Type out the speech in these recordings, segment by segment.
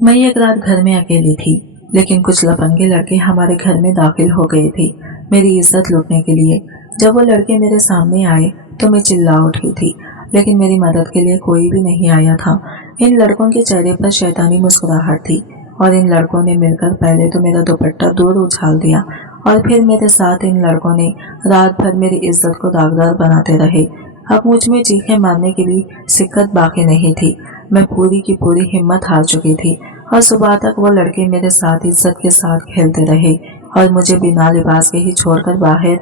मैं एक रात घर में अकेली थी, लेकिन कुछ लफंगे लड़के हमारे घर में दाखिल हो गए थे मेरी इज्जत लूटने के लिए। जब वो लड़के मेरे सामने आए तो मैं चिल्ला उठी थी, लेकिन मेरी मदद के लिए कोई भी नहीं आया था। इन लड़कों के चेहरे पर शैतानी मुस्कुराहट थी और इन लड़कों ने मिलकर पहले तो मेरा दुपट्टा दूर उछाल दिया और फिर मेरे साथ इन लड़कों ने रात भर मेरी इज्जत को दागदार बनाते रहे। अब मुझ में चीखें मारने के लिए सिक्कत बाकी नहीं थी। मैं पूरी की पूरी हिम्मत हार चुकी थी और सुबह तक वो लड़के मेरे साथ इज्जत के साथ खेलते रहे और मुझे बिना लिबास के ही छोड़कर बाहर।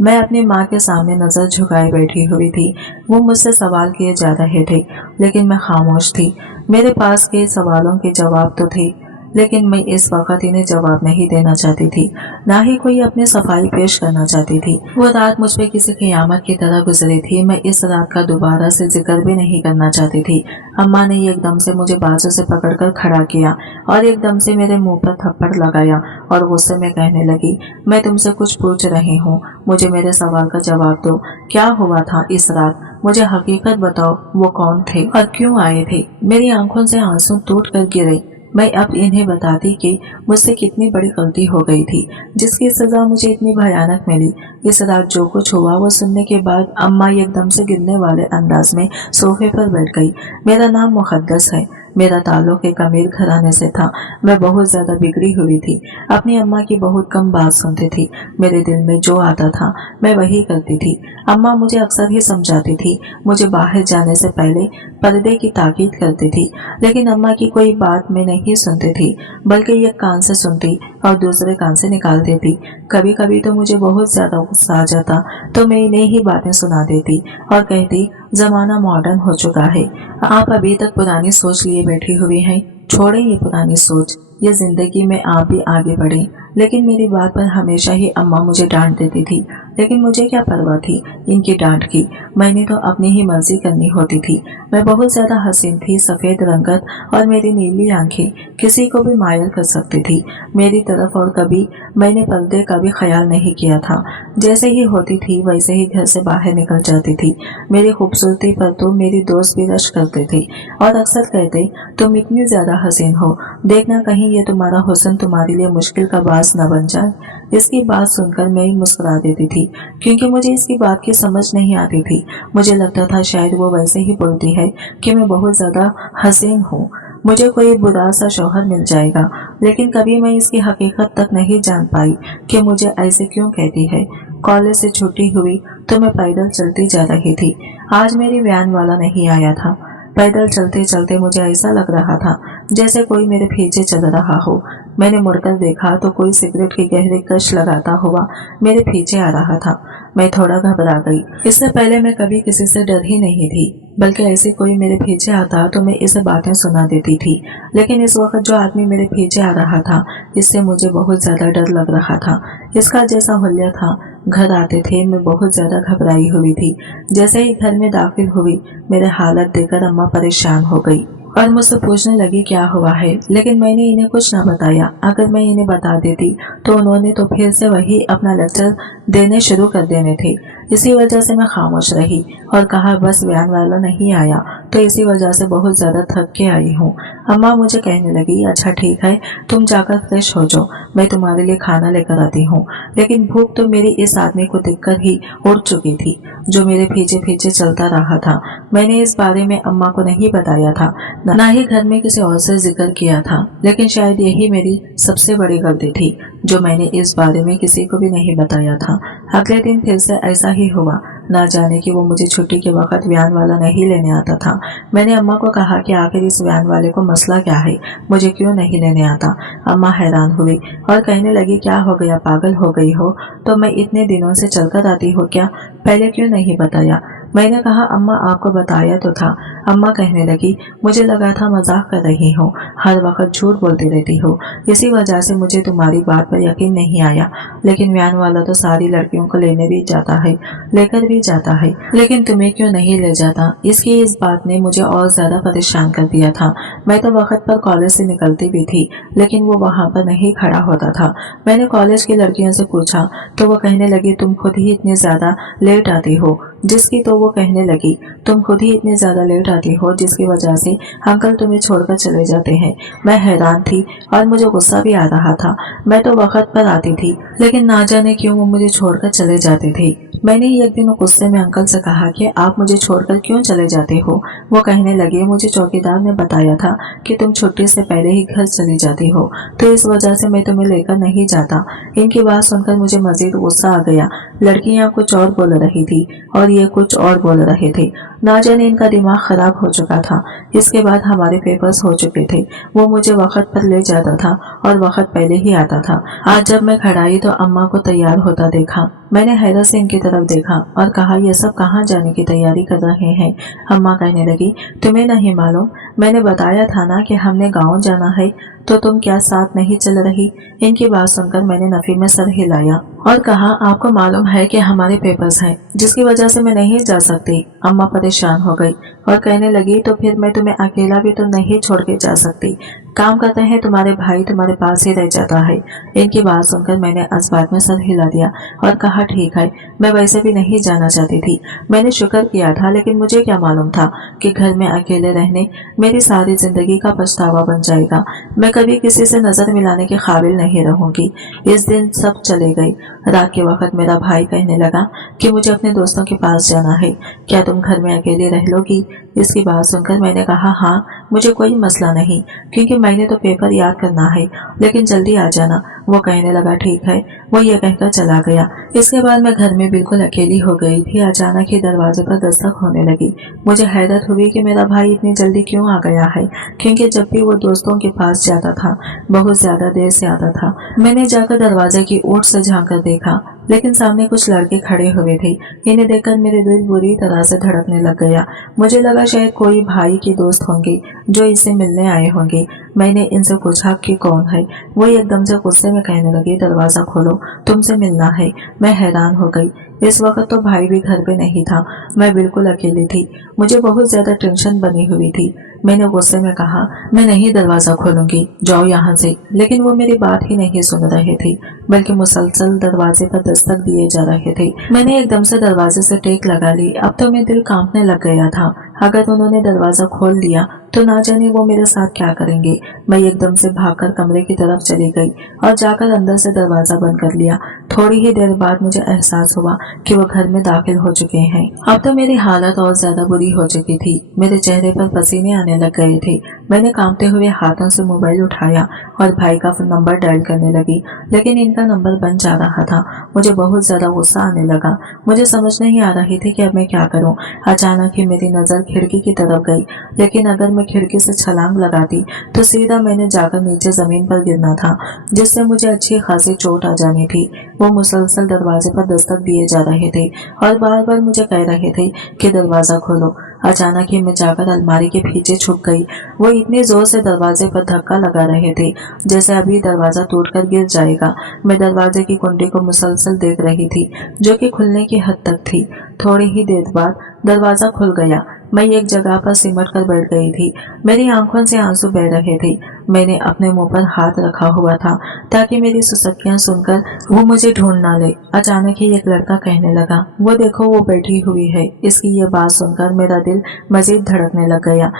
मैं अपनी माँ के सामने नजर झुकाए बैठी हुई थी। वो मुझसे सवाल किए जा रहे थे, लेकिन मैं खामोश थी। मेरे पास के सवालों के जवाब तो थे, लेकिन मैं इस वक्त इन्हें जवाब नहीं देना चाहती थी, ना ही कोई अपनी सफाई पेश करना चाहती थी। वो रात मुझ पे किसी क़यामत की तरह गुजरी थी। मैं इस रात का दोबारा से जिक्र भी नहीं करना चाहती थी। अम्मा ने एकदम से मुझे बाजू से पकड़कर खड़ा किया और एकदम से मेरे मुंह पर थप्पड़ लगाया और गुस्से में कहने लगी, मैं तुमसे कुछ पूछ रही हूँ, मुझे मेरे सवाल का जवाब दो। क्या हुआ था इस रात? मुझे हकीकत बताओ, वो कौन थे और क्यों आए थे? मेरी आंखों से आंसू टूट कर गिरे। मैं अब इन्हें बताती कि मुझसे कितनी बड़ी गलती हो गई थी, जिसकी सजा मुझे इतनी भयानक मिली। इस रात जो कुछ हुआ वो सुनने के बाद अम्मा एकदम से गिरने वाले अंदाज में सोफे पर बैठ गई। मेरा नाम मुक़द्दस है। मेरा ताल्लुक एक अमीर घराने से था। मैं बहुत ज्यादा बिगड़ी हुई थी। अपनी अम्मा की बहुत कम बात सुनती थी। मेरे दिल में जो आता था मैं वही करती थी। अम्मा मुझे अक्सर ही समझाती थी, मुझे बाहर जाने से पहले पर्दे की ताकीद करती थी, लेकिन अम्मा की कोई बात मैं नहीं सुनती थी, बल्कि एक कान से सुनती और दूसरे कान से निकाल देती। कभी कभी तो मुझे बहुत ज्यादा गुस्सा आ जाता तो मैं इन्हें ही बातें सुना देती और कहती, जमाना मॉडर्न हो चुका है, आप अभी तक पुरानी सोच लिए बैठी हुई हैं। छोड़ें ये पुरानी सोच, ये जिंदगी में आप भी आगे बढ़ें। लेकिन मेरी बात पर हमेशा ही अम्मा मुझे डांट देती थी, लेकिन मुझे क्या परवाह थी इनकी डांट की। मैंने तो अपनी ही मर्जी करनी होती थी। मैं बहुत ज्यादा हसीन थी। सफेद रंगत और मेरी नीली आंखें किसी को भी मायल कर सकती थी मेरी तरफ, और कभी मैंने पर्दे का भी ख्याल नहीं किया था। जैसे ही होती थी वैसे ही घर से बाहर निकल जाती थी। मेरी खूबसूरती पर तो मेरी दोस्त भी रश करते थे और अक्सर कहते, तुम इतनी ज्यादा हसीन हो, देखना कहीं ये तुम्हारा हुस्न तुम्हारे लिए मुश्किल का बास न बन जाए। इसकी बात सुनकर मैं मुस्कुरा देती थी, क्योंकि मुझे इसकी बात की समझ नहीं आती थी। मुझे लगता था शायद वो वैसे ही बोलती है कि मैं बहुत ज्यादा हसीन हूँ, मुझे कोई बुरा सा शौहर मिल जाएगा। लेकिन कभी मैं इसकी हकीकत तक नहीं जान पाई कि मुझे ऐसे क्यों कहती है। कॉलेज से छुट्टी हुई तो मैं पैदल चलती जा रही थी। आज मेरी वैन वाला नहीं आया था। पैदल चलते चलते मुझे ऐसा लग रहा था जैसे कोई मेरे पीछे चल रहा हो। मैंने मुड़कर देखा तो कोई सिगरेट की गहरी कश लगाता हुआ मेरे पीछे आ रहा था। मैं थोड़ा घबरा गई। इससे पहले मैं कभी किसी से डर ही नहीं थी, बल्कि ऐसे कोई मेरे पीछे आता तो मैं इसे बातें सुना देती थी। लेकिन इस वक्त जो आदमी मेरे पीछे आ रहा था, इससे मुझे बहुत ज्यादा डर लग रहा था। इसका जैसा हुलिया था, घर आते थे मैं बहुत ज्यादा घबराई हुई थी। जैसे ही घर में दाखिल हुई, मेरे हालत देखकर अम्मा परेशान हो गई और मुझसे पूछने लगी क्या हुआ है, लेकिन मैंने इन्हें कुछ न बताया। अगर मैं इन्हें बता देती तो उन्होंने तो फिर से वही अपना लेक्चर देने शुरू कर देने थे। इसी वजह से मैं खामोश रही और कहा, बस वैन वाला नहीं आया तो इसी वजह से बहुत ज्यादा थक के आई हूँ। अम्मा मुझे कहने लगी, अच्छा ठीक है, तुम जाकर फ्रेश हो जाओ, मैं तुम्हारे लिए खाना लेकर आती हूँ। लेकिन भूख तो मेरी इस आदमी को देखकर ही उड़ चुकी थी, जो मेरे पीछे पीछे चलता रहा था। मैंने इस बारे में अम्मा को नहीं बताया था, ना ही घर में किसी और से जिक्र किया था, लेकिन शायद यही मेरी सबसे बड़ी गलती थी जो मैंने इस बारे में किसी को भी नहीं बताया था। अगले दिन फिर से ऐसा ही हुआ। ना जाने कि वो मुझे छुट्टी के वक्त वैन वाला नहीं लेने आता था। मैंने अम्मा को कहा कि आखिर इस वैन वाले को मसला क्या है, मुझे क्यों नहीं लेने आता। अम्मा हैरान हुई और कहने लगी, क्या हो गया, पागल हो गई हो? तो मैं इतने दिनों से चलकर आती हो क्या, पहले क्यों नहीं बताया? मैंने कहा, अम्मा आपको बताया तो था। अम्मा कहने लगी, मुझे लगा था मजाक कर रही हो, हर वक्त झूठ बोलती रहती हो, इसी वजह से मुझे तुम्हारी बात पर यकीन नहीं आया। लेकिन वैन वाला तो सारी लड़कियों को लेने भी जाता है, लेकर भी जाता है, लेकिन तुम्हें क्यों नहीं ले जाता? इसकी इस बात ने मुझे और ज्यादा परेशान कर दिया था। मैं तो वक्त पर कॉलेज से निकलती भी थी, लेकिन वो वहाँ पर नहीं खड़ा होता था। मैंने कॉलेज की लड़कियों से पूछा तो वो कहने लगी, तुम खुद ही इतनी ज्यादा लेट आती हो। जिसकी तो वो कहने लगी, तुम खुद ही इतनी ज्यादा लेट जाती हो जिसकी वजह से अंकल तुम्हें छोड़कर चले जाते हैं। मैं हैरान थी और मुझे गुस्सा भी आ रहा था। मैं तो वक्त पर आती थी, लेकिन ना जाने क्यों वो मुझे छोड़कर चले जाते थे। मैंने एक दिन गुस्से में अंकल से कहा कि आप मुझे छोड़कर क्यों चले जाते हो। वो कहने लगे, मुझे चौकीदार ने बताया था कि तुम छुट्टी से पहले ही घर चली जाती हो, तो इस वजह से मैं तुम्हें लेकर नहीं जाता। इनकी बात सुनकर मुझे मजीद गुस्सा आ गया। लड़कियां कुछ और बोल रही थी और ये कुछ और बोल रहे थे। ना जाने इनका दिमाग खराब हो चुका था। इसके बाद हमारे पेपर्स हो चुके थे। वो मुझे वक्त पर ले जाता था और वक्त पहले ही आता था। आज जब मैं घर आई तो अम्मा को तैयार होता देखा। मैंने हैरत से इनकी तरफ देखा और कहा, ये सब कहाँ जाने की तैयारी कर रहे हैं। अम्मा कहने लगी, तुम्हें नहीं मालूम, मैंने बताया था ना कि हमने गाँव जाना है, तो तुम क्या साथ नहीं चल रही। इनकी बात सुनकर मैंने नफी में सर हिलाया और कहा, आपको मालूम है कि हमारे पेपर्स हैं, जिसकी वजह से मैं नहीं जा सकती। अम्मा परेशान हो गई और कहने लगी, तो फिर मैं तुम्हें अकेला भी तो नहीं छोड़ के जा सकती। काम करते हैं तुम्हारे भाई तुम्हारे पास ही रह जाता है। इनकी बात सुनकर मैंने इस में सर हिला दिया और कहा, ठीक है, मैं वैसे भी नहीं जाना चाहती थी। मैंने शुक्र किया था, लेकिन मुझे क्या मालूम था कि घर में अकेले रहने मेरी सारी जिंदगी का पछतावा बन जाएगा। मैं कभी किसी से नजर मिलाने के काबिल नहीं रहूंगी। इस दिन सब चले गए। रात के वक्त मेरा भाई कहने लगा कि मुझे अपने दोस्तों के पास जाना है, क्या तुम घर में अकेले रह लोगी। इसकी बात सुनकर मैंने कहा, हाँ, मुझे कोई मसला नहीं, क्योंकि मैंने तो पेपर याद करना है, लेकिन जल्दी आ जाना। वो कहने लगा, ठीक है। वो ये कहकर चला गया। इसके बाद मैं घर में बिल्कुल अकेली हो गई थी। अचानक ही दरवाजे पर दस्तक होने लगी। मुझे हैरत हुई कि मेरा भाई इतनी जल्दी क्यों आ गया है, क्योंकि जब भी वो दोस्तों के पास जाता था बहुत ज्यादा देर से आता था। मैंने जाकर दरवाजे की ओट से झांक कर देखा, लेकिन सामने कुछ लड़के खड़े हुए थे। इन्हें देखकर मेरे दिल बुरी तरह से धड़कने लग गया। मुझे लगा शायद कोई भाई के दोस्त होंगे जो इससे मिलने आए होंगे। मैंने इनसे पूछा कि कौन है। वो एकदम से गुस्से में कहने लगे, दरवाजा खोलो, तुमसे मिलना है। मैं हैरान हो गई। इस वक्त तो भाई भी घर पे नहीं था। मैं बिल्कुल अकेली थी। मुझे बहुत ज्यादा टेंशन बनी हुई थी। मैंने गुस्से में कहा, मैं नहीं दरवाजा खोलूंगी, जाओ यहाँ से। लेकिन वो मेरी बात ही नहीं सुन रहे थे, बल्कि मुसलसल दरवाजे पर दस्तक दिए जा रहे थे। मैंने एकदम से दरवाजे से टेक लगा ली। अब तो मेरा दिल कांपने लग गया था। अगर उन्होंने दरवाजा खोल दिया तो ना जाने वो मेरे साथ क्या करेंगे। मैं एकदम से भागकर कमरे की तरफ चली गई और जाकर अंदर से दरवाजा बंद कर लिया। थोड़ी ही देर बाद मुझे एहसास हुआ कि वो घर में दाखिल हो चुके हैं। अब तो मेरी हालत और ज्यादा बुरी हो चुकी थी। मेरे चेहरे पर पसीने आने लग गए थे। मैंने कांपते हुए हाथों से मोबाइल उठाया और भाई का नंबर डायल करने लगी, लेकिन इनका नंबर बंद जा रहा था। मुझे बहुत ज्यादा गुस्सा आने लगा। मुझे समझ नहीं आ रही थी कि अब मैं क्या करूं। अचानक ही मेरी नजर खिड़की की तरफ गई, लेकिन अगर मैं खिड़की से छलांग लगाती तो सीधा मैंने जाकर नीचे जमीन पर गिरना था, जिससे मुझे अच्छी खासी चोट आ जानी थी। वो मुसलसल दरवाजे पर दस्तक दिए जा रहे थे और बार बार मुझे कह रहे थे कि दरवाजा खोलो। अचानक ही मैं जाकर अलमारी के पीछे छुप गई। वो इतनी जोर से दरवाजे पर धक्का लगा रहे थे जैसे अभी दरवाजा टूटकर गिर जाएगा। मैं दरवाजे की कुंडी को मुसलसल देख रही थी, जो कि खुलने की हद तक थी। थोड़ी ही देर बाद दरवाजा खुल गया। मैं एक जगह पर सिमट कर बैठ गई थी। मेरी आंखों से आंसू बह रहे थे। मैंने अपने मुंह पर हाथ रखा हुआ था ताकि मेरी सुसक्कियां सुनकर वो मुझे ढूंढ ना ले। अचानक ही एक लड़का कहने लगा, वो देखो, वो बैठी हुई है। इसकी ये बात सुनकर मेरा दिल मजीद धड़कने लग गया।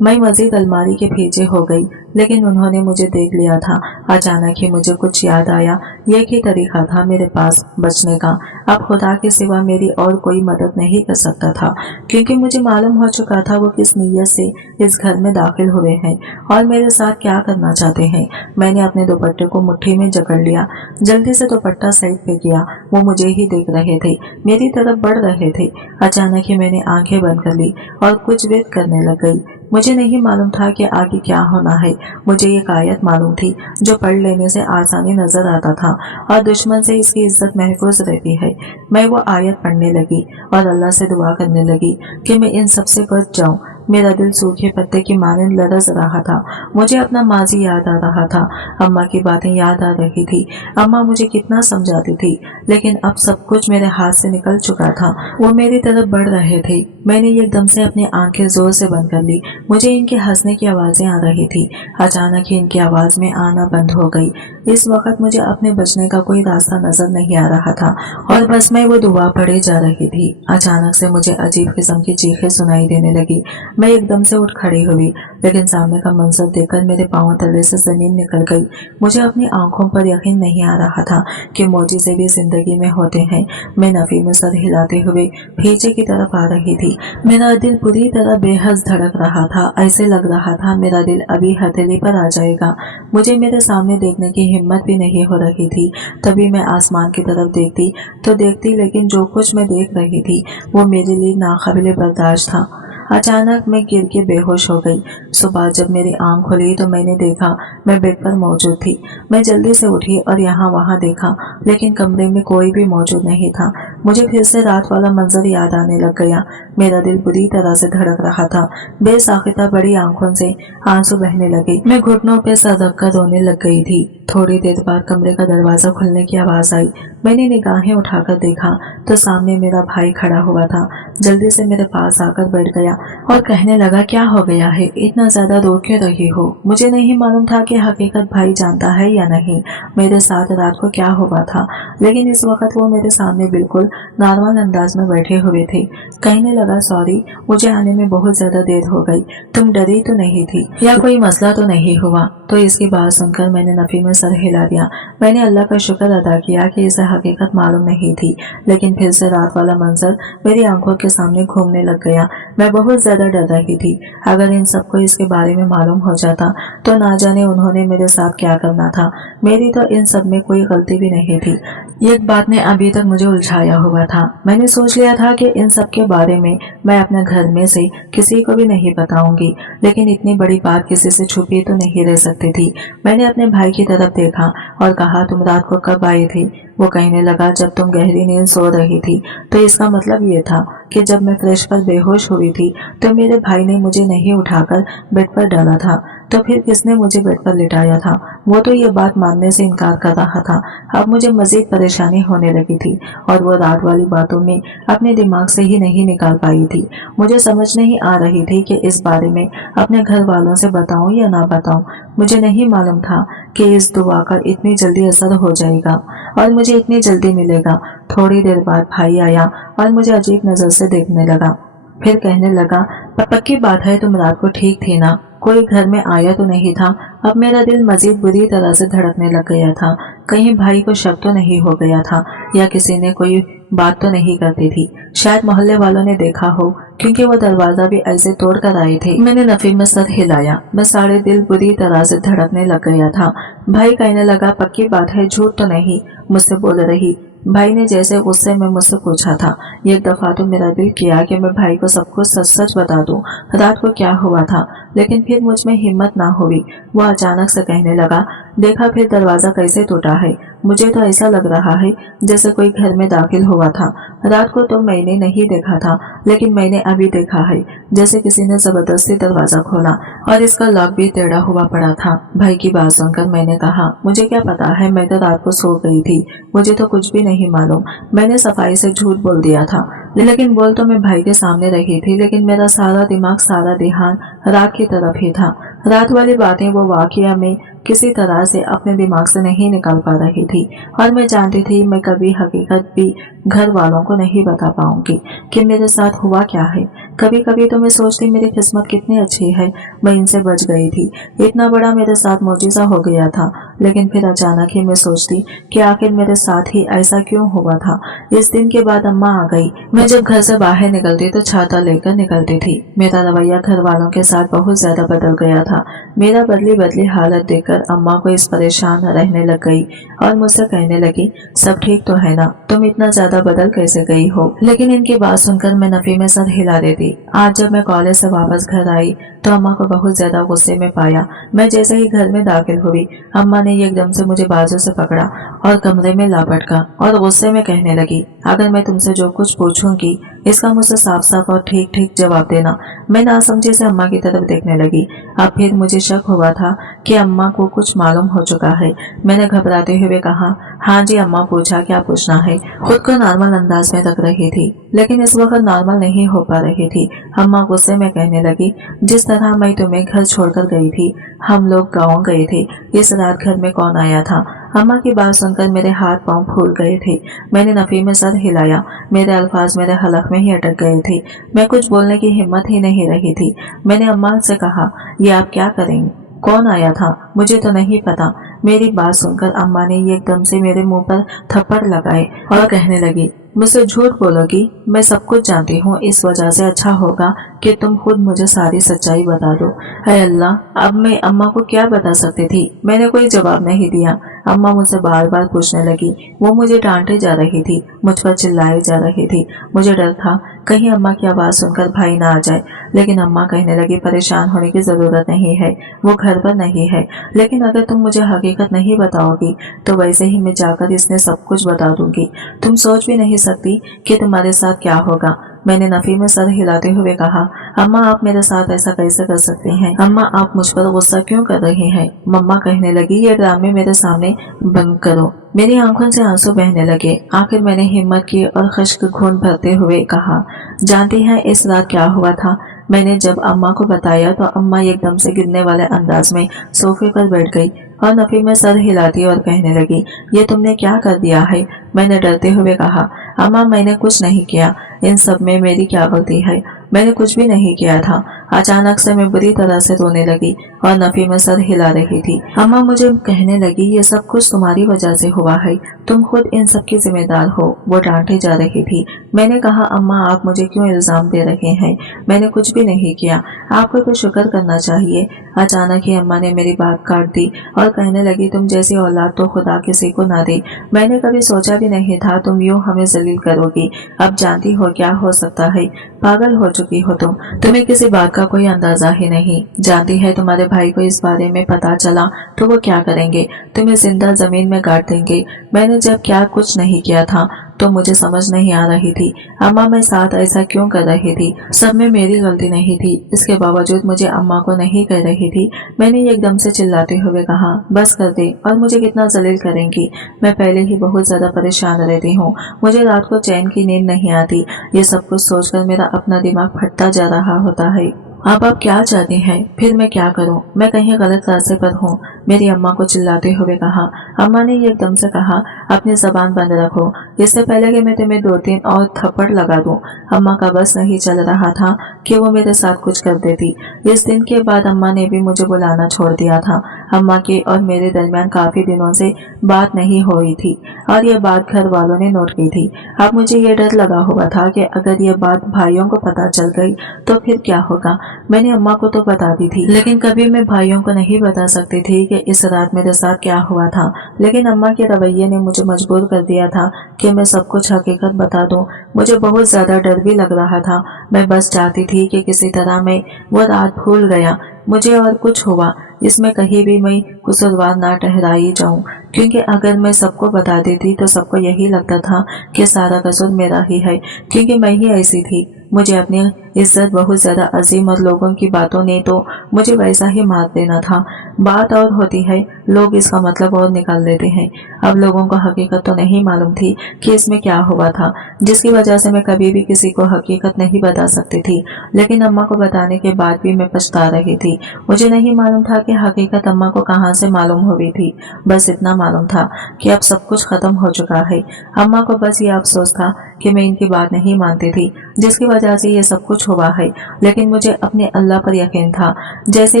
मैं मजीद अलमारी के पीछे हो गई, लेकिन उन्होंने मुझे देख लिया था। अचानक ही मुझे कुछ याद आया। एक ही तरीका था मेरे पास बचने का। अब खुदा के सिवा मेरी और कोई मदद नहीं कर सकता था, क्योंकि मुझे मालूम हो चुका था वो किस नीयत से इस घर में दाखिल हुए हैं और मेरे साथ क्या करना चाहते हैं। मैंने अपने दुपट्टे को मुट्ठी में जकड़ लिया। जल्दी से दुपट्टा साइड पे किया। वो मुझे ही देख रहे थे, मेरी तरफ बढ़ रहे थे। अचानक ही मैंने आंखें बंद कर ली और कुछ वेट करने लग गई। मुझे नहीं मालूम था कि आगे क्या होना है। मुझे एक आयत मालूम थी जो पढ़ लेने से आसानी नजर आता था और दुश्मन से इसकी इज्जत महफूज रहती है। मैं वो आयत पढ़ने लगी और अल्लाह से दुआ करने लगी कि मैं इन सब से बच जाऊं। मेरा दिल सूखे पत्ते की मानंद लरज रहा था। मुझे अपना माजी याद आ रहा था। अम्मा की बातें याद आ रही थी। अम्मा मुझे कितना समझाती थी, लेकिन अब सब कुछ मेरे हाथ से निकल चुका था। वो मेरी तरफ बढ़ रहे थे। मैंने एकदम से अपनी आंखें जोर से बंद कर ली। मुझे इनके हंसने की आवाजें आ रही थी। अचानक ही इनकी आवाज में आना बंद हो गई। इस वक्त मुझे अपने बचने का कोई रास्ता नजर नहीं आ रहा था और बस मैं वो दुआ पढ़े जा रही थी। अचानक से मुझे अजीब किस्म की चीखें सुनाई देने लगी। मैं एकदम से उठ खड़ी हुई, लेकिन सामने का मंजर देखकर मेरे पांव तले से जमीन निकल गई। मुझे अपनी आंखों पर यकीन नहीं आ रहा था कि मौजूज़े भी जिंदगी में होते हैं। मैं नफी में सर हिलाते हुए पीछे की तरफ आ रही थी। मेरा दिल पूरी तरह बेहद धड़क रहा था। ऐसे लग रहा था मेरा दिल अभी हथेली पर आ जाएगा। मुझे मेरे सामने देखने की हिम्मत भी नहीं हो रही थी। तभी मैं आसमान की तरफ देखती तो देखती, लेकिन जो कुछ मैं देख रही थी वो मेरे लिए नाकाबिले बर्दाश्त था। अचानक मैं गिर के बेहोश हो गई। सुबह जब मेरी आंख खुली तो मैंने देखा मैं बेड पर मौजूद थी। मैं जल्दी से उठी और यहाँ वहाँ देखा, लेकिन कमरे में कोई भी मौजूद नहीं था। मुझे फिर से रात वाला मंजर याद आने लग गया। मेरा दिल बुरी तरह से धड़क रहा था। बेसाख्ता बड़ी आंखों से आंसू बहने लगे। मैं घुटनों पे सर रखकर रोने लग गई थी। थोड़ी देर बाद कमरे का दरवाजा खुलने की आवाज आई। मैंने निगाहें उठाकर देखा तो सामने मेरा भाई खड़ा हुआ था। जल्दी से मेरे पास आकर बैठ गया और कहने लगा, क्या हो गया है, इतना ज्यादा रो क्यों रही हो? मुझे नहीं मालूम था कि हकीकत भाई जानता है या नहीं, मेरे साथ रात को क्या हुआ था, लेकिन इस वक्त वो मेरे सामने बिल्कुल नॉर्मल अंदाज में बैठे हुए थे। कहने लगा, सॉरी, मुझे आने में बहुत ज्यादा देर हो गई। तुम डरी तो नहीं थी या कोई मसला तो नहीं हुआ? तो इसकी बात सुनकर मैंने नफी में सर हिला दिया। मैंने अल्लाह का शुक्र अदा किया कि इसे हकीकत मालूम नहीं थी, लेकिन फिर से रात वाला मंजर मेरी आंखों के सामने घूमने लग गया। मैं बहुत ज्यादा डर रही थी। अगर इन सबको इसके बारे में मालूम हो जाता तो ना जाने उन्होंने मेरे साथ क्या करना था। मेरी तो इन सब में कोई गलती भी नहीं थी। एक बात ने अभी तक मुझे उलझाया हुआ था। मैंने सोच लिया था कि इन सब के बारे में मैं अपने घर में से किसी को भी नहीं बताऊंगी, लेकिन इतनी बड़ी बात किसी से छुपी तो नहीं रह सकती थी। मैंने अपने भाई की तरफ देखा और कहा, तुम रात को कब आए थे? वो कहने लगा, जब तुम गहरी नींद सो रही थी। तो इसका मतलब ये था कि जब मैं फ्रेश पर बेहोश हुई थी तो मेरे भाई ने मुझे नहीं उठाकर बेड पर डाला था। तो फिर किसने मुझे बेड पर लिटाया था? वो तो ये बात मानने से इनकार कर रहा था। अब मुझे मजीद परेशानी होने लगी थी और वो रात वाली बातों में अपने दिमाग से ही नहीं निकाल पाई थी। मुझे समझ नहीं आ रही थी कि इस बारे में अपने घर वालों से बताऊं या ना बताऊं। मुझे नहीं मालूम था कि इस दुआ का इतनी जल्दी असर हो जाएगा और मुझे इतनी जल्दी मिलेगा। थोड़ी देर बाद भाई आया और मुझे अजीब नजर से देखने लगा। फिर कहने लगा, पक्की बात है तुम रात को ठीक थी ना? कोई घर में आया तो नहीं था? अब मेरा दिल मजीद बुरी तरह से धड़कने लग गया था। कहीं भाई को शक तो नहीं हो गया था या किसी ने कोई बात तो नहीं करती थी। शायद मोहल्ले वालों ने देखा हो, क्योंकि वो दरवाजा भी ऐसे तोड़ कर आए थे। मैंने नफी में सर हिलाया। मैं सारे दिल बुरी तरह से धड़कने लग गया था। भाई कहने लगा, पक्की बात है, झूठ तो नहीं मुझसे बोल रही? भाई ने जैसे गुस्से में मुझसे पूछा था। एक दफा तो मेरा दिल किया कि मैं भाई को सब कुछ सच सच बता दूं, रात को क्या हुआ था, लेकिन फिर मुझ में हिम्मत ना हुई। वो अचानक से कहने लगा, देखा फिर दरवाजा कैसे टूटा है? मुझे तो ऐसा लग रहा है जैसे कोई घर में दाखिल हुआ था। रात को तो मैंने नहीं देखा था, लेकिन मैंने अभी देखा है जैसे किसी ने जबरदस्ती दरवाजा खोला और इसका लॉक भी टेढ़ा हुआ पड़ा था। भाई की बात सुनकर मैंने कहा, मुझे क्या पता है, मैं तो रात को सो गई थी, मुझे तो कुछ भी नहीं मालूम। मैंने सफाई से झूठ बोल दिया था, लेकिन बोल तो मैं भाई के सामने रही थी, लेकिन मेरा सारा दिमाग, सारा ध्यान रात की तरफ ही था। रात वाली बातें वो वाकया में किसी तरह से अपने दिमाग से नहीं निकाल पा रही थी और मैं जानती थी मैं कभी हकीकत भी घर वालों को नहीं बता पाऊंगी कि मेरे साथ हुआ क्या है। कभी कभी तो मैं सोचती मेरी किस्मत कितनी अच्छी है, मैं इनसे बच गई थी। इतना बड़ा मेरे साथ मौजूदा हो गया था, लेकिन फिर अचानक ही मैं सोचती कि आखिर मेरे साथ ही ऐसा क्यों हुआ था। इस दिन के बाद अम्मा आ गई। मैं जब घर से बाहर निकलती तो छाता लेकर निकलती थी। मेरा रवैया घर वालों के साथ बहुत ज्यादा बदल गया था। मेरा बदली बदली हालत देखकर अम्मा को इस परेशान रहने लग गई और मुझसे कहने लगी, सब ठीक तो है ना, तुम इतना ज्यादा बदल कैसे गई हो? लेकिन इनकी बात सुनकर मैं नफी में सर हिला देती। आज जब मैं कॉलेज से वापस घर आई तो अम्मा को बहुत ज्यादा गुस्से में पाया। मैं जैसे ही घर में दाखिल हुई, अम्मा ने एकदम से मुझे बाजू से पकड़ा और कमरे में ला पटका और गुस्से में कहने लगी, अगर मैं तुमसे जो कुछ पूछूंगी इसका मुझसे साफ साफ और ठीक ठीक जवाब देना। मैं नासमझी से अम्मा की तरफ देखने लगी। अब फिर मुझे शक हुआ था कि अम्मा को कुछ मालूम हो चुका है। मैंने घबराते हुए कहा, हाँ जी अम्मा, पूछा क्या पूछना है? खुद को नॉर्मल अंदाज में रख रही थी, लेकिन इस वक्त नॉर्मल नहीं हो पा रही थी। अम्मा गुस्से में कहने लगी, जिस तरह मैं तुम्हें घर छोड़कर गई थी, हम लोग गाँव गए थे, इस रात घर में कौन आया था? अम्मा की बात सुनकर मेरे हाथ पांव फूल गए थे। मैंने नफी में सर हिलाया। मेरे अल्फाज मेरे हलक में ही अटक गए थे। मैं कुछ बोलने की हिम्मत ही नहीं रही थी। मैंने अम्मा से कहा, ये आप क्या करेंगे? कौन आया था? मुझे तो नहीं पता। मेरी बात सुनकर अम्मा ने एकदम से मेरे मुंह पर थप्पड़ लगाए और कहने लगी, मुझसे झूठ बोलोगी? मैं सब कुछ जानती हूँ, इस वजह से अच्छा होगा कि तुम खुद मुझे सारी सच्चाई बता दो। है अल्लाह, अब मैं अम्मा को क्या बता सकती थी? मैंने कोई जवाब नहीं दिया। अम्मा मुझसे बार बार पूछने लगी। वो मुझे डांटे जा रही थी, मुझ पर चिल्लाई जा रही थी। मुझे डर था कहीं अम्मा की आवाज सुनकर भाई ना आ जाए। लेकिन अम्मा कहने लगी, परेशान होने की जरूरत नहीं है, वो घर पर नहीं है। लेकिन अगर तुम मुझे हकीकत नहीं बताओगी तो वैसे ही मैं जाकर इसने सब कुछ बता दूंगी। तुम सोच भी नहीं सकती कि तुम्हारे साथ क्या होगा। मैंने नफी में सर हिलाते हुए कहा, अम्मा आप मेरे साथ ऐसा कैसे कर सकती हैं? अम्मा आप मुझ पर गुस्सा क्यों कर रही हैं? मम्मा कहने लगी, ये ड्रामे मेरे सामने बंद करो। मेरी आंखों से आंसू बहने लगे। आखिर मैंने हिम्मत की और खश्क घूंट भरते हुए कहा, जानती हैं इस रात क्या हुआ था? मैंने जब अम्मा को बताया तो अम्मा एकदम से गिरने वाले अंदाज में सोफे पर बैठ गई और नफी में सर हिलाती और कहने लगी, ये तुमने क्या कर दिया है? मैंने डरते हुए कहा, अम्मा मैंने कुछ नहीं किया, इन सब में मेरी क्या गलती है? मैंने कुछ भी नहीं किया था। अचानक से मैं बुरी तरह से रोने लगी और नफी में सर हिला रही थी। अम्मा मुझे कहने लगी, ये सब कुछ तुम्हारी वजह से हुआ है, तुम खुद इन सब की जिम्मेदार हो। वो डांटे जा रही थी। मैंने कहा, अम्मा आप मुझे क्यों इल्जाम दे रहे हैं? मैंने कुछ भी नहीं किया, आपको तो शुक्र करना चाहिए। अचानक ही अम्मा ने मेरी बात काट दी और कहने लगी, तुम जैसी औलाद तो खुदा किसी को ना दे। मैंने कभी सोचा भी नहीं था तुम यूं हमें जलील करोगी। अब जानती हो क्या हो सकता है? पागल हो चुकी हो तुम। तुम्हें किसी बात का कोई अंदाजा ही नहीं। जानती है तुम्हारे भाई को इस बारे में पता चला तो वो क्या करेंगे? तुम्हें जिंदा जमीन में गाड़ देंगे। मैंने जब क्या कुछ नहीं किया था तो मुझे समझ नहीं आ रही थी। अम्मा मैं साथ ऐसा क्यों कर रही थी? सब में मेरी गलती नहीं थी। इसके बावजूद मुझे अम्मा को नहीं कह रही थी। मैंने एकदम से चिल्लाते हुए कहा, बस कर दे, और मुझे कितना जलील करेंगी? मैं पहले ही बहुत ज्यादा परेशान रहती हूँ। मुझे रात को चैन की नींद नहीं आती। ये सब कुछ सोचकर मेरा अपना दिमाग फटता जा रहा होता है। अब आप क्या चाहते हैं? फिर मैं क्या करूं? मैं कहीं गलत रास्ते पर हूँ। मेरी अम्मा को चिल्लाते हुए कहा। अम्मा ने एकदम से कहा, अपनी जबान बंद रखो, इससे पहले कि मैं तुम्हें 2-3 और थप्पड़ लगा दूं। अम्मा का बस नहीं चल रहा था कि वो मेरे साथ कुछ कर देती। इस दिन के बाद अम्मा ने भी मुझे बुलाना छोड़ दिया था। अम्मा के और मेरे दरमियान काफी दिनों से बात नहीं हुई थी और ये बात घर वालों ने नोट की थी। अब मुझे ये डर लगा हुआ था कि अगर ये बात भाइयों को पता चल गई तो फिर क्या होगा। मैंने अम्मा को तो बता दी थी, लेकिन कभी मैं भाइयों को नहीं बता सकती थी कि इस रात मेरे साथ क्या हुआ था। लेकिन अम्मा के रवैये ने मुझे मजबूर कर दिया था कि मैं सब कुछ हकीकत बता दूं। मुझे बहुत ज्यादा डर भी लग रहा था। मैं बस चाहती थी कि किसी तरह मैं वो रात भूल गया। मुझे और कुछ हुआ इसमें कहीं भी मैं कसूरवार ना ठहराई जाऊं, क्योंकि अगर मैं सबको बता देती तो सबको यही लगता था कि सारा कसूर मेरा ही है, क्योंकि मैं ही ऐसी थी। मुझे अपनी इज्जत बहुत ज्यादा अजीम और लोगों की बातों ने तो मुझे वैसा ही मार देना था। बात और होती है, लोग इसका मतलब और निकाल देते हैं। अब लोगों को हकीकत तो नहीं मालूम थी कि इसमें क्या हुआ था, जिसकी वजह से मैं कभी भी किसी को हकीकत नहीं बता सकती थी। लेकिन अम्मा को बताने के बाद भी मैं पछता रही थी। मुझे नहीं मालूम था कि हकीकत अम्मा को कहाँ से मालूम हुई थी। बस इतना मालूम था कि अब सब कुछ खत्म हो चुका है। अम्मा को बस ये अफसोस था कि मैं इनकी बात नहीं मानती थी, जिसकी वजह से ये सब कुछ हुआ है। लेकिन मुझे अपने अल्लाह पर यकीन था। जैसे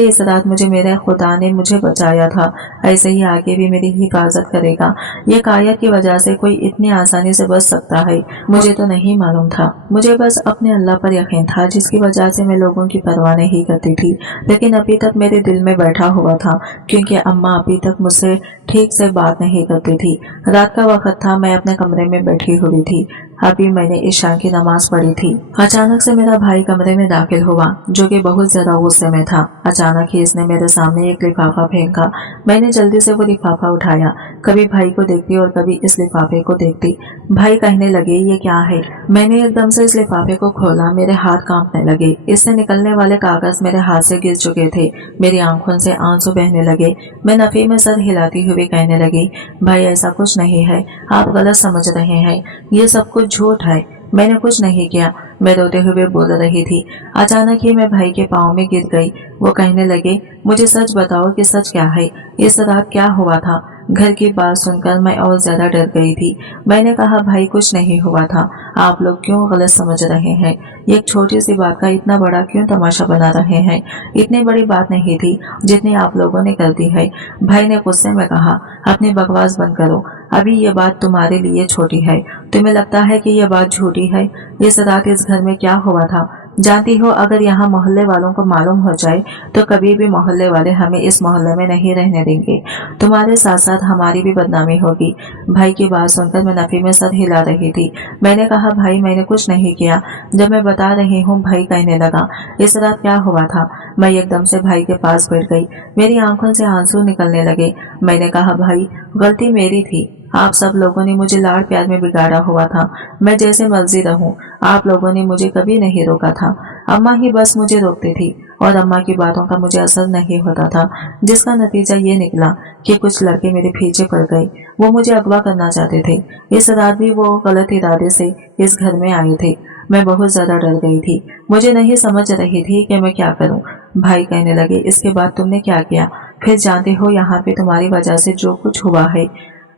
इस रात मुझे मेरे खुदा ने मुझे बचाया था, ऐसे ही आगे भी मेरी हिफाजत करेगा। ये कायत की वजह से कोई इतनी आसानी से बच सकता है, मुझे तो नहीं मालूम था। मुझे बस अपने अल्लाह पर यकीन था, जिसकी वजह से मैं लोगों की परवाह नहीं करती थी। लेकिन अभी तक मेरे दिल में बैठा हुआ था, क्योंकि अम्मा अभी तक मुझसे ठीक से बात नहीं करती थी। रात का वक्त था, मैं अपने कमरे में बैठी हुई थी। अभी मैंने ईशा की नमाज पढ़ी थी। अचानक से मेरा भाई कमरे में दाखिल हुआ, जो कि बहुत ज्यादा गुस्से में था। अचानक ही इसने मेरे सामने एक लिफाफा फेंका। मैंने जल्दी से वो लिफाफा उठाया। कभी भाई को देखती और कभी इस लिफाफे को देखती। भाई कहने लगे, ये क्या है? मैंने एकदम से इस लिफाफे को खोला। मेरे हाथ कांपने लगे। इससे निकलने वाले कागज मेरे हाथ से गिर चुके थे। मेरी आंखों से आंसू बहने लगे। मैं नफी में सर हिलाती हुई कहने लगी, भाई ऐसा कुछ नहीं है, आप गलत समझ रहे हैं, ये सब कुछ झूठ है, मैंने कुछ नहीं किया। मैं रोते हुए बोल रही थी। अचानक ही मैं भाई के पाँव में गिर गई। वो कहने लगे, मुझे सच बताओ कि सच क्या है, इस रात क्या हुआ था? घर की बात सुनकर मैं और ज्यादा डर गई थी। मैंने कहा, भाई कुछ नहीं हुआ था, आप लोग क्यों गलत समझ रहे हैं? एक छोटी सी बात का इतना बड़ा क्यों तमाशा बना रहे हैं? इतनी बड़ी बात नहीं थी जितनी आप लोगों ने कर दी है। भाई ने गुस्से में कहा, अपनी बकवास बंद करो, अभी ये बात तुम्हारे लिए छोटी है। तुम्हें लगता है कि यह बात झूठी है? इस रात इस घर में क्या हुआ था जानती हो? अगर यहाँ मोहल्ले वालों को मालूम हो जाए तो कभी भी मोहल्ले वाले हमें इस मोहल्ले में नहीं रहने देंगे। तुम्हारे साथ साथ हमारी भी बदनामी होगी। भाई की बात सुनकर मैं नफी में सर हिला रही थी। मैंने कहा, भाई मैंने कुछ नहीं किया। जब मैं बता रही हूँ, भाई कहने लगा, इस रात क्या हुआ था? मैं एकदम से भाई के पास बैठ गई। मेरी आंखों से आंसू निकलने लगे। मैंने कहा, भाई गलती मेरी थी, आप सब लोगों ने मुझे लाड़ प्यार में बिगाड़ा हुआ था। मैं जैसे मर्जी रहूं, आप लोगों ने मुझे कभी नहीं रोका था। अम्मा ही बस मुझे रोकती थी और अम्मा की बातों का मुझे असर नहीं होता था, जिसका नतीजा ये निकला कि कुछ लड़के मेरे पीछे पड़ गए। वो मुझे अगवा करना चाहते थे। इस रात भी वो गलत इरादे से इस घर में आए थे। मैं बहुत ज्यादा डर गई थी। मुझे नहीं समझ रही थी कि मैं क्या करूं। भाई कहने लगे, इसके बाद तुमने क्या किया? फिर जानते हो, यहाँ पे तुम्हारी वजह से जो कुछ हुआ है।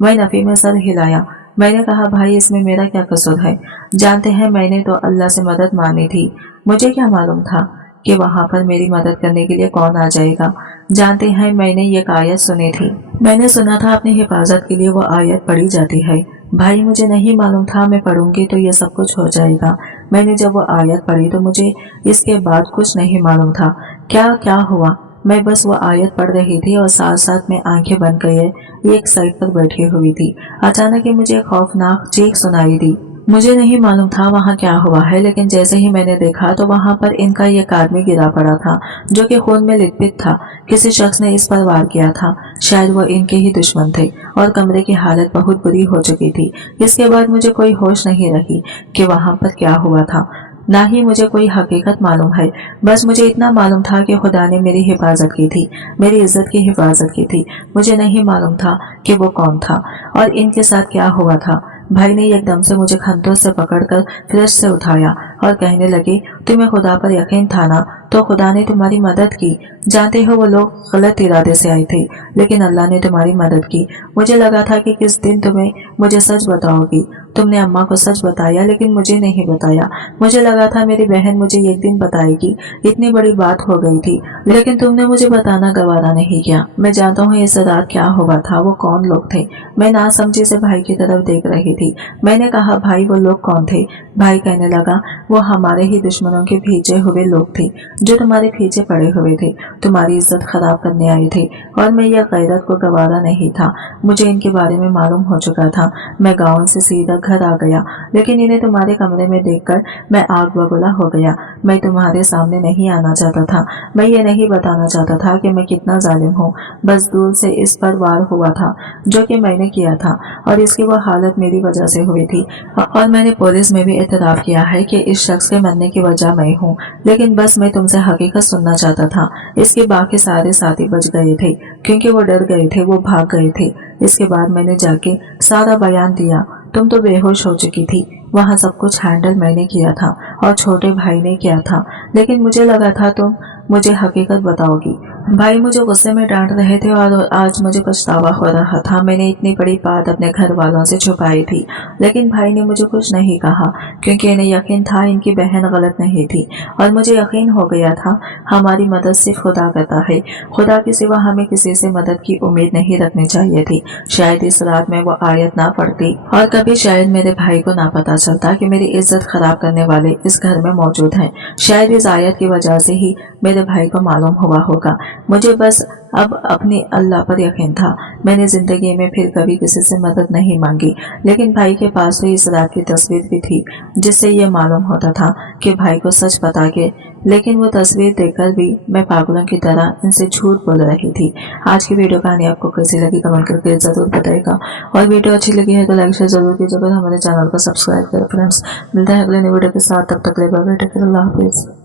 मैं नफी में सर हिलाया। मैंने कहा, भाई इसमें मेरा क्या कसूर है? जानते हैं, मैंने तो अल्लाह से मदद मांगी थी। मुझे क्या मालूम था कि वहां पर मेरी मदद करने के लिए कौन आ जाएगा। जानते हैं, मैंने ये आयत सुनी थी। मैंने सुना था अपनी हिफाजत के लिए वो आयत पढ़ी जाती है। भाई मुझे नहीं मालूम था मैं पढ़ूंगी तो ये सब कुछ हो जाएगा। मैंने जब वो आयत पढ़ी तो मुझे इसके बाद कुछ नहीं मालूम था क्या क्या हुआ। मैं बस वो आयत पढ़ रही थी और साथ साथ में आंखें बंद किए एक साइड पर बैठी हुई थी। अचानक ही मुझे एक खौफनाक चीख सुनाई दी। मुझे नहीं मालूम था वहाँ क्या हुआ है, लेकिन जैसे ही मैंने देखा तो वहाँ पर इनका एक आदमी गिरा पड़ा था जो कि खून में लिपट था। किसी शख्स ने इस पर वार किया था। शायद वो इनके ही दुश्मन थे और कमरे की हालत बहुत बुरी हो चुकी थी। इसके बाद मुझे कोई होश नहीं रही कि वहाँ पर क्या हुआ था, ना ही मुझे कोई हकीकत मालूम है। बस मुझे इतना मालूम था कि खुदा ने मेरी हिफाजत की थी, मेरी इज्जत की हिफाजत की थी। मुझे नहीं मालूम था कि वो कौन था और इनके साथ क्या हुआ था। भाई ने एकदम से मुझे खंतों से पकड़कर फ्रेश से उठाया और कहने लगे, तुम्हें खुदा पर यकीन था ना, तो खुदा ने तुम्हारी मदद की। जानते हो, वो लोग गलत इरादे से आए थे, लेकिन अल्लाह ने तुम्हारी मदद की। मुझे लगा था कि किस दिन तुम्हें मुझे सच बताओगी। तुमने अम्मा को सच बताया, लेकिन मुझे नहीं बताया। मुझे लगा था मेरी बहन मुझे एक दिन बताएगी। इतनी बड़ी बात हो गई थी, लेकिन तुमने मुझे बताना गवारा नहीं किया। मैं जानता हूँ इस रात क्या हुआ था, वो कौन लोग थे। मैं नासमझी से भाई की तरफ देख रही थी। मैंने कहा, भाई वो लोग कौन थे? भाई कहने लगा, वो हमारे ही दुश्मनों के भेजे हुए लोग थे जो तुम्हारे पीछे पड़े हुए थे, तुम्हारी इज्जत खराब करने आए थे। और मैं यह गैरत को गवारा नहीं था। मुझे इनके बारे में मालूम हो चुका था। मैं गाँव से सीधा घर आ गया, लेकिन इन्हें तुम्हारे कमरे में देखकर मैं आग बबूला हो गया। मैं तुम्हारे सामने नहीं आना चाहता था। मैं ये नहीं बताना चाहता था कि मैं कितना जालिम हूँ। बस दूर से इस पर वार हुआ था जो कि मैंने किया था और इसकी वो हालत मेरी वजह से हुई थी। और मैंने पुलिस में भी एतराफ़ किया है कि इस शख्स के मरने की वजह मैं हूँ। लेकिन बस मैं तुमसे हकीकत सुनना चाहता था। इसके बाकी सारे साथी बच गए थे क्योंकि वो डर गए थे, वो भाग गए थे। इसके बाद मैंने जाके सारा बयान दिया। तुम तो बेहोश हो चुकी थी। वहाँ सब कुछ हैंडल मैंने किया था और छोटे भाई ने किया था, लेकिन मुझे लगा था तुम मुझे हकीकत बताओगी। भाई मुझे गुस्से में डांट रहे थे और आज मुझे पछतावा हो रहा था। मैंने इतनी बड़ी बात अपने घर वालों से छुपाई थी, लेकिन भाई ने मुझे कुछ नहीं कहा क्योंकि इन्हें यकीन था इनकी बहन गलत नहीं थी। और मुझे यकीन हो गया था हमारी मदद सिर्फ खुदा करता है। खुदा के सिवा हमें किसी से मदद की उम्मीद नहीं रखनी चाहिए थी। शायद इस रात में वो आयत ना पढ़ती और कभी शायद मेरे भाई को ना पता चलता कि मेरी इज्जत खराब करने वाले इस घर में मौजूद हैं। शायद इस आयत की वजह से ही मेरे भाई को मालूम हुआ होगा। मुझे बस अब अपने अल्लाह पर यकीन था। मैंने जिंदगी में फिर कभी किसी से मदद नहीं मांगी, लेकिन भाई के पास हुई इस रात की तस्वीर भी थी जिससे ये मालूम होता था कि भाई को सच बता के, लेकिन वो तस्वीर देखकर भी मैं पागलों की तरह इनसे झूठ बोल रही थी। आज की वीडियो कहानी आपको कैसी लगी कमेंट करके जरूर बताएगा और वीडियो अच्छी लगी है तो लाइक शेयर जरूर कीजिएगा। हमारे चैनल को सब्सक्राइब करें फ्रेंड्स। मिलते हैं अगले वीडियो के साथ, तब तक के लिए बाय बाय, टेक केयर, अल्लाह हाफिज़।